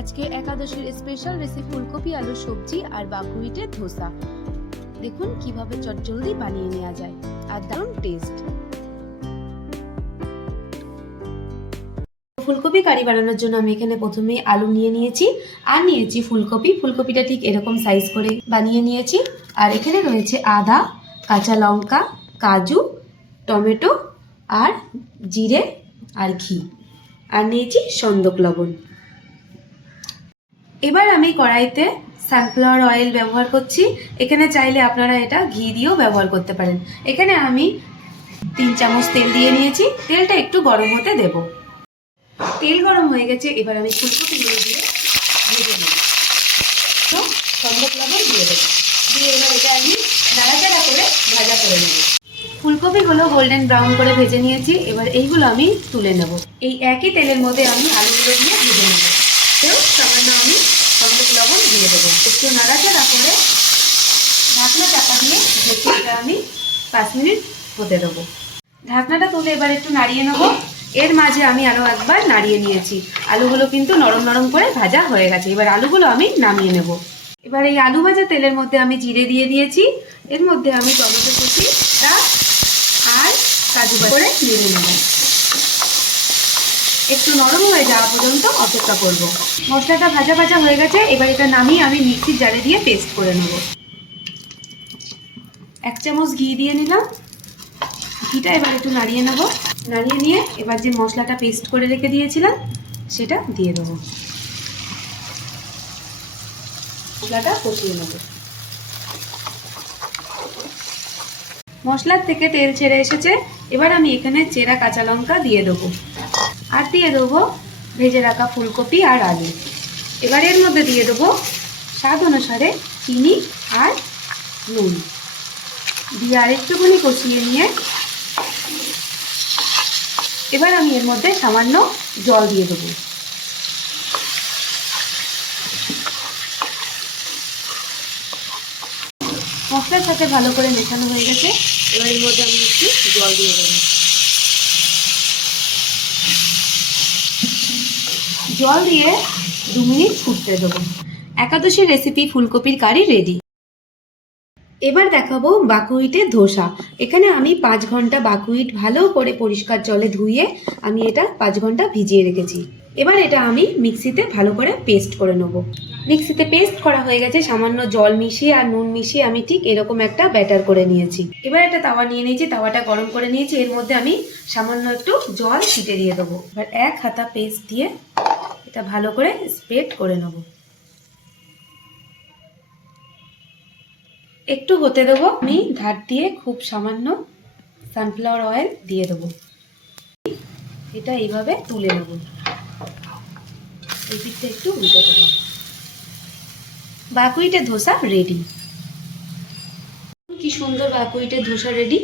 আজকে একাদশীর special recipe ফুলকপি, আলু, সবজি আর বাকুইটের ধোসা। দেখুন কীভাবে চটজলদি বানিয়ে নেওয়া যায় আর দারুণ টেস্ট ফুলকপি কারি বানানোর জন্য আমি এখানে প্রথমে আলু নিয়ে নিয়েছি আর নিয়েছি ফুলকপি। ফুলকপিটা ঠিক এরকম সাইজ করে বানিয়ে নিয়েছি। আর এখানে রয়েছে আদা, কাঁচা লঙ্কা, কাজু, টমেটো আর জিরে আর ঘি। আর নিয়েছি সন্দক লবণ। এবার আমি কড়াইতে সানফ্লাওয়ার অয়েল ব্যবহার করছি। এখানে চাইলে আপনারা এটা ঘি দিয়েও ব্যবহার করতে পারেন। এখানে আমি তিন চামচ তেল দিয়ে নিয়েছি। তেলটা একটু গরম হতে দেব। তেল গরম হয়ে গেছে, এবার আমি ফুলকপিগুলো দিয়ে ভেজে নেব। তো সন্দক লবণ দিয়ে দেবো। দিয়ে এবার এটা আমি নাড়াচাড়া করে ভাজা করে নেব। ফুলকপিগুলো গোল্ডেন ব্রাউন করে ভেজে নিয়েছি। এবার এইগুলো আমি তুলে নেব। এই একই তেলের মধ্যে আমি আলুগুলো দিয়ে ভেজে নেব। তেও সামান্য আমি সন্দক লবণ দিয়ে দেবো একটু নাড়াচাড়া করে ঢাকনা চাপা দিয়ে ঢেকে আমি পাঁচ মিনিট হতে দেবো। ঢাকনাটা তুলে এবার একটু নাড়িয়ে নেব। এর মাঝে আমি আরও একবার নাড়িয়ে নিয়েছি। আলুগুলো কিন্তু নরম নরম করে ভাজা হয়ে গেছে। এবার আলুগুলো আমি নামিয়ে নেব। এবার এই আলু ভাজা তেলের মধ্যে আমি জিরে দিয়ে দিয়েছি। এর মধ্যে আমি টমেটো কুচি আর কাজু করে নেড়ে নেব। একটু নরম হয়ে যাওয়া পর্যন্ত অপেক্ষা করব। মশলাটা ভাজা ভাজা হয়ে গেছে, এবার এটা নামিয়ে আমি মিক্সির জারে দিয়ে পেস্ট করে নেব। এক চামচ ঘি দিয়ে নিলাম। ঘিটা এবার একটু নাড়িয়ে নেব। নাড়িয়ে নিয়ে এবার যে মশলাটা পেস্ট করে রেখে দিয়েছিলাম, সেটা দিয়ে দেবো। মশলাটা কষিয়ে নেব। মশলার থেকে তেল ছেড়ে এসেছে। এবার আমি এখানে চেরা কাঁচা লঙ্কা দিয়ে দেবো। আর দিয়ে দেবো ভেজে রাখা ফুলকপি আর আলু। এবার এর মধ্যে দিয়ে দেবো স্বাদ অনুসারে চিনি আর নুন। দিয়ে আরেকটুখানি কষিয়ে নিয়ে এবার আমি এর মধ্যে সামান্য জল দিয়ে দেবো। মশলার সাথে ভালো করে মেশানো হয়ে গেছে। এবার এর মধ্যে আমি একটু জল দিয়ে দেবো। জল দিয়ে দু মিনিট ফুটতে দেবো। একাদশীর রেসিপি ফুলকপির কারি রেডি এবার দেখাবো বাকুইটের ধোসা। এখানে আমি পাঁচ ঘণ্টা বাকুইট ভালো করে পরিষ্কার জলে ধুয়ে আমি এটা পাঁচ ঘণ্টা ভিজিয়ে রেখেছি। এবার এটা আমি মিক্সিতে ভালো করে পেস্ট করে নেব। মিক্সিতে পেস্ট করা হয়ে গেছে, সামান্য জল মিশিয়ে আর নুন মিশিয়ে আমি ঠিক এরকম একটা ব্যাটার করে নিয়েছি। এবার একটা তাওয়া নিয়ে নিয়েছি, তাওয়াটা গরম করে নিয়েছি। এর মধ্যে আমি সামান্য একটু জল ছিটে দিয়ে দেবো। এবার এক হাতা পেস্ট দিয়ে এটা ভালো করে স্প্রেড করে নেব। একটু হতে দেবো, আমি ধার দিয়ে খুব সামান্য সানফ্লাওয়ার অয়েল দিয়ে দেবো। এটা এইভাবে তুলে নেব। এই একটু উল্টে দেবো। বাকুইটে ধোসা রেডি কি সুন্দর বাকুইটে ধোসা রেডি